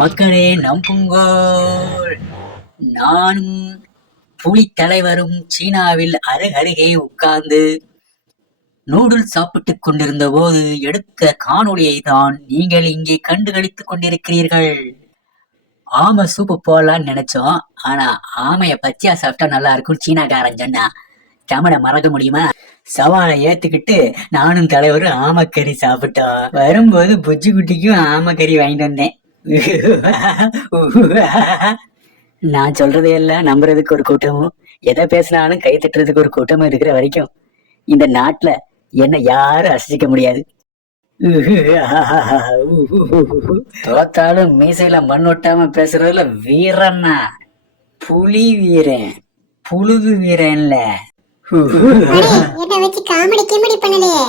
மக்களே நம்புங்கோள் நானும் புலி தலைவரும் சீனாவில் அருகருகே உட்கார்ந்து நூடுல் சாப்பிட்டுக் கொண்டிருந்த போது எடுத்த காணொளியை தான் நீங்கள் இங்கே கண்டுகளித்துக் கொண்டிருக்கிறீர்கள். ஆமை சூப்பு போடலான்னு நினைச்சோம். ஆனா ஆமைய பச்சையா சாப்பிட்டா நல்லா இருக்கும் சீனாக்காரன் சொன்னா. தமிழ மறக்க முடியுமா? சவாலை ஏத்துக்கிட்டு நானும் தலைவரும் ஆமக்கறி சாப்பிட்டோம். வரும்போது புஜ்ஜி குட்டிக்கும் ஆமக்கறி வாங்கிட்டு வந்தேன். நான் சொல்றதை எல்லாம் நம்புறதுக்கு ஒரு கூட்டமும் எதை பேசினாலும் கை தட்டுறதுக்கு ஒரு கூட்டமும் இருக்கிற வரைக்கும் இந்த நாட்டுல என்ன யாரும் அசைக்க முடியாது. தோத்தாலும் மீசையில மண் ஒட்டாம பேசுறதுல வீரன்னா புலி வீரன். புழுகு வீரன்ல. என்னை வச்சு காமெடி கிமெடி பண்ணலையே.